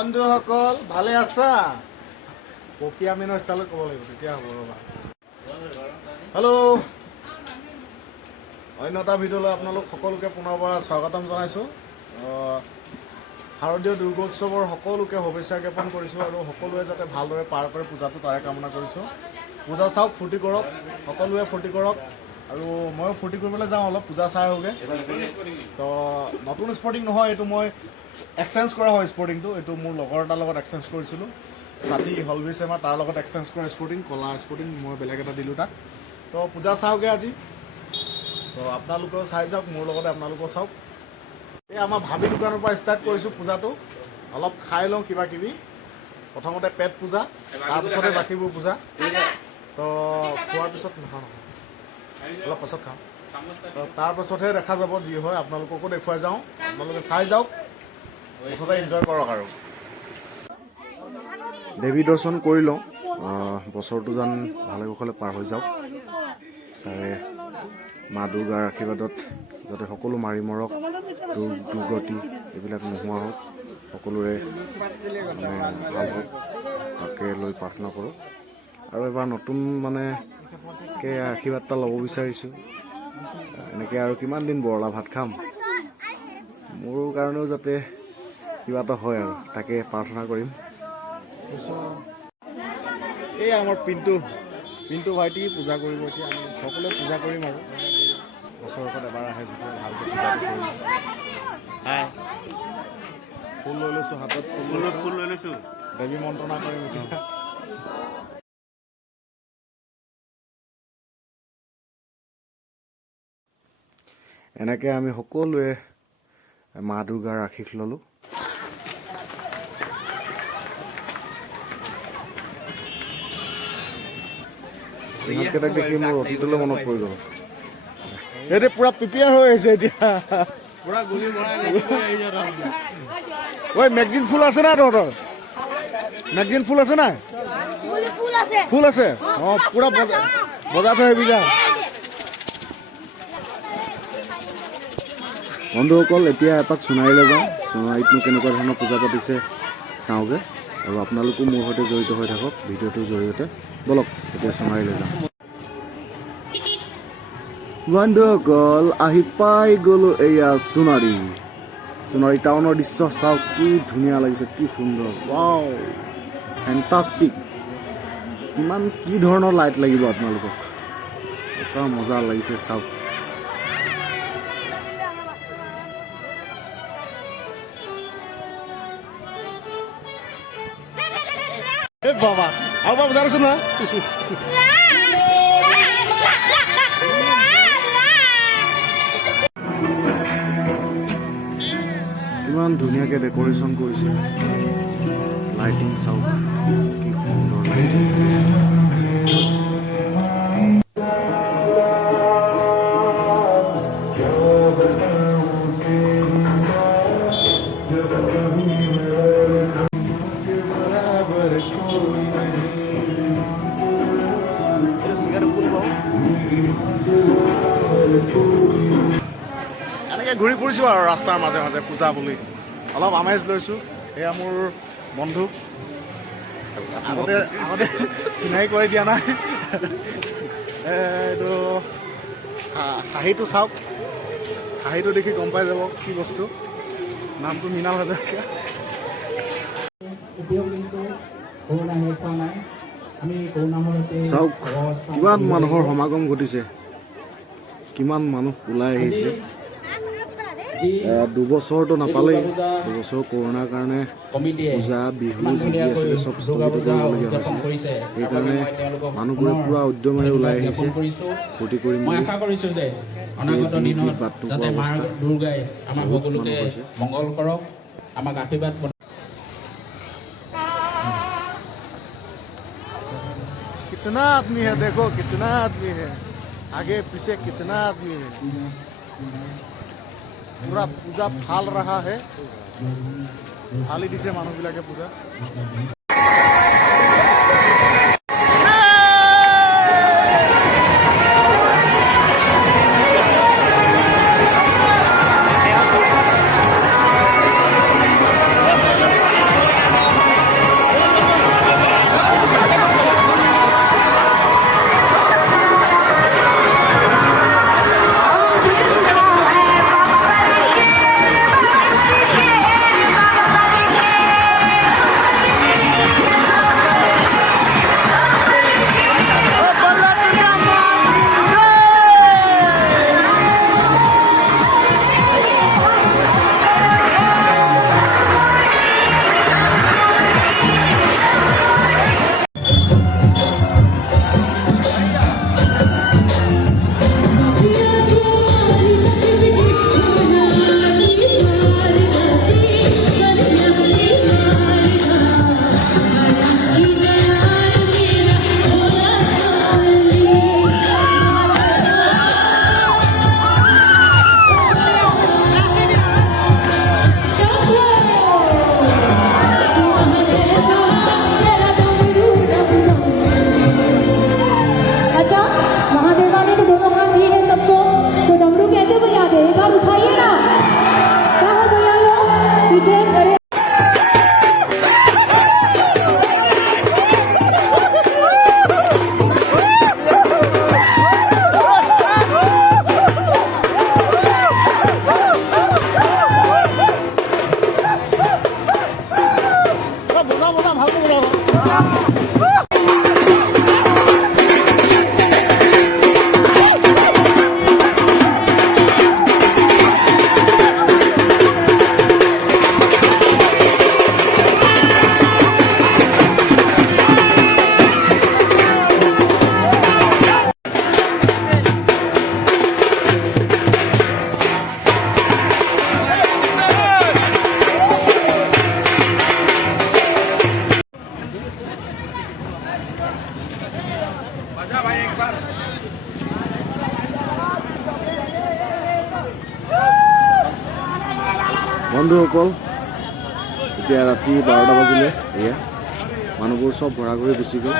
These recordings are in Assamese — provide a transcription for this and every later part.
বন্ধুসকল ভালে আছা পপিয়া মিনৰ ষ্টাইলত ক'ব লাগিব তেতিয়া হ'ব ৰ'বা হেল্ল' অন্য এটা ভিডিঅ'লৈ আপোনালোক সকলোকে পুনৰবাৰ স্বাগতম জনাইছোঁ শাৰদীয় দুৰ্গোৎসৱৰ সকলোকে শুভেচ্ছা জ্ঞাপন কৰিছোঁ আৰু সকলোৱে যাতে ভালদৰে পাৰ কৰে পূজাটো তাৰে কামনা কৰিছোঁ পূজা চাওক ফূৰ্তি কৰক সকলোৱে ফূৰ্তি কৰক আৰু ময়ো ফূৰ্তি কৰিবলৈ যাওঁ অলপ পূজা চাই আহোঁগৈ তো নতুন স্পৰ্টিং নহয় এইটো মই এক্সচেঞ্জ কৰা হয় স্পৰ্টিংটো এইটো মোৰ লগৰ এটাৰ লগত এক্সচেঞ্জ কৰিছিলোঁ ছাতি হলভি চেমা তাৰ লগত এক্সচেঞ্জ কৰা স্পৰ্টিং ক'লা স্পৰ্টিং মই বেলেগ এটা দিলোঁ তাক তো পূজা চাওঁগৈ আজি তো আপোনালোকেও চাই যাওক মোৰ লগতে আপোনালোকেও চাওক এই আমাৰ ভাবি দোকানৰ পৰা ষ্টাৰ্ট কৰিছোঁ পূজাটো অলপ খাই লওঁ কিবা কিবি প্ৰথমতে পেট পূজা তাৰপিছতে বাকীবোৰ পূজা তো খোৱাৰ পিছত নাখাওঁ অলপ পাছত খাওঁ তো তাৰপাছতহে দেখা যাব যি হয় আপোনালোককো দেখুৱাই যাওঁ আপোনালোকে চাই যাওক মুঠতে এনজয় কৰক আৰু দেৱী দৰ্শন কৰি লওঁ বছৰটো যেন ভালে কুশলে পাৰ হৈ যাওক তাৰে মা দুৰ্গাৰ আশীৰ্বাদত যাতে সকলো মাৰি মৰক দুৰ্গতি এইবিলাক নোহোৱা হওক সকলোৰে ভাল হওক তাকে লৈ প্ৰাৰ্থনা কৰোঁ আৰু এবাৰ নতুন আশীৰ্বাদ এটা ল'ব বিচাৰিছোঁ এনেকৈ আৰু কিমান দিন বৰলা ভাত খাম মোৰ কাৰণেও যাতে কিবা এটা হয় আৰু তাকে প্ৰাৰ্থনা কৰিম এই আমাৰ পিণ্টু ভাইটি পূজা কৰিব এতিয়া আমি সকলোৱে পূজা কৰিম আৰু বছৰেকত এবাৰ আহে যেতিয়া ভালকৈ পূজাটো কৰিম ফুল লৈ লৈছোঁ হাতত ফুল লৈ লৈছোঁ দেৱী মন্ত্ৰণা কৰিম এতিয়া এনেকৈ আমি সকলোৱে মা দুৰ্গাৰ আশীষ ল'লোঁ ইহঁতকেইটাক দেখি মোৰ অতীতলৈ মনত পৰি গ'ল এইটো পুৰা প্ৰিপেয়াৰ হৈ আহিছে এতিয়া ঐ মেগজিন ফুল আছে না তহঁতৰ মেগজিন ফুল আছে নাই ফুল আছে অঁ পুৰা বজাই থৈ আহিবি যা বন্ধুসকল এতিয়া এপাক সোণাৰীলৈ যাওঁ সোণাৰীতনো কেনেকুৱা ধৰণৰ পূজা পাতিছে চাওঁগৈ আৰু আপোনালোকো মোৰ সৈতে জড়িত হৈ থাকক ভিডিঅ'টোৰ জৰিয়তে বলক এতিয়া সোণাৰীলৈ যাওঁ বন্ধুসকল আহি পাই গ'লো এয়া সোণাৰী টাউনৰ দৃশ্য চাওক কি ধুনীয়া লাগিছে কি সুন্দৰ ৱাও ফেণ্টাষ্টিক কিমান কি ধৰণৰ লাইট লাগিব আপোনালোকক এটা মজা লাগিছে চাওক বাবা আৰু বাবা বুজাইছো না কিমান ধুনীয়াকৈ ডেক'ৰেশ্যন কৰিছে লাইটিং চাওক কি সুন্দৰ লাগিছে এনেকৈ ঘূৰি ফুৰিছোঁ আৰু ৰাস্তাৰ মাজে মাজে পূজা বুলি অলপ আমেজ লৈছোঁ এয়া মোৰ বন্ধু আগতে চিনাকি কৰি দিয়া নাই এইটো খাহীটো চাওক খাহীটো দেখি গম পাই যাব কি বস্তু নামটো মৃণাল হাজৰিকা চাওক কিমান মানুহৰ সমাগম ঘটিছে কিমান মানুহ ওলাই আহিছে দুবছৰটো নাপালেই দুবছৰ কৰোণাৰ কাৰণে পূজা বিহু যি যি আছিলে চব স্থগিত কৰিবলগীয়া হৈছিলে সেইকাৰণে মানুহবোৰে পুৰা উদ্যমেৰে ওলাই আহিছে ফূৰ্তি কৰিম বুলি বাট নোপোৱা অৱস্থা বহুত মানুহ হৈছে कितना आदमी है देखो कितना आदमी है आगे पीछे कितना आदमी है पूरा पूजा फाल रहा है फाली दिसे मानुह बिलाके पूजा বন্ধুসকল এতিয়া ৰাতি 12টা বাজিলে এয়া মানুহবোৰ চব ঘূৰি গুচি গ'ল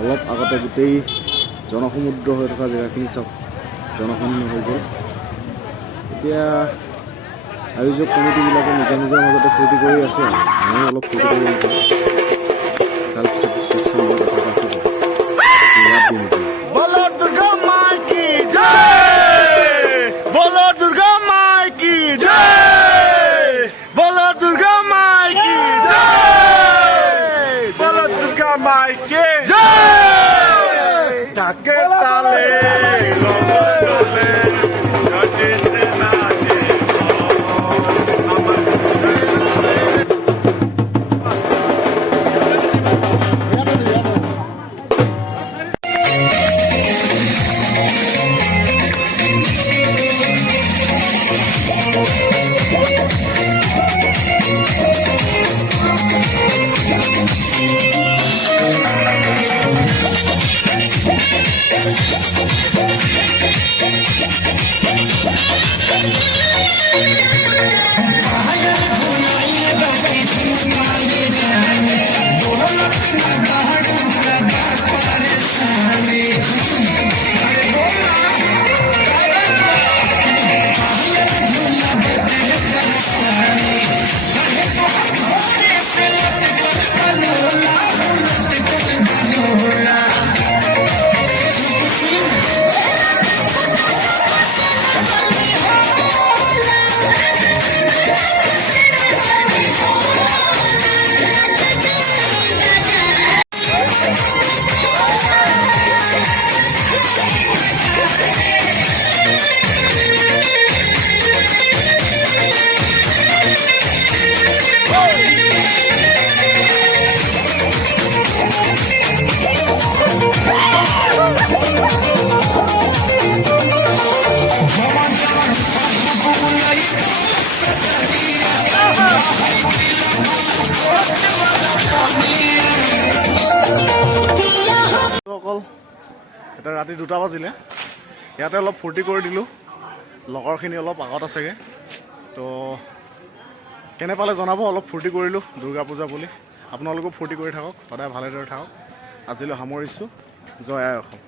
অলপ আগতে গোটেই জনসমুদ্ৰ হৈ থকা জেগাখিনি চব জনশূন্য হৈ গ'ল এতিয়া আয়োজক কমিটিবিলাকে নিজৰ মাজতে ফূৰ্তি কৰি আছে ময়ো অলপ ফূৰ্তি কৰি আছোঁ সেল্ফ ছেটিছফেকশ্যন লৈ কথা আছে बोलो दुर्गा माँ की जय बोलो दुर्गा माँ की जय बोलो दुर्गा माँ की जय बोलो दुर्गा माँ की जय ढाके ताले लोगों डोले नाचे नाचे এটা ৰাতি 2টা বাজিলে ইয়াতে অলপ ফূৰ্তি কৰি দিলোঁ লগৰখিনি অলপ আগত আছেগৈ তো কেনে পালে জনাব অলপ ফূৰ্তি কৰিলোঁ দুৰ্গা পূজা বুলি আপোনালোকেও ফূৰ্তি কৰি থাকক সদায় ভালেদৰে থাকক আজিলৈ সামৰিছোঁ জয় আই অসম।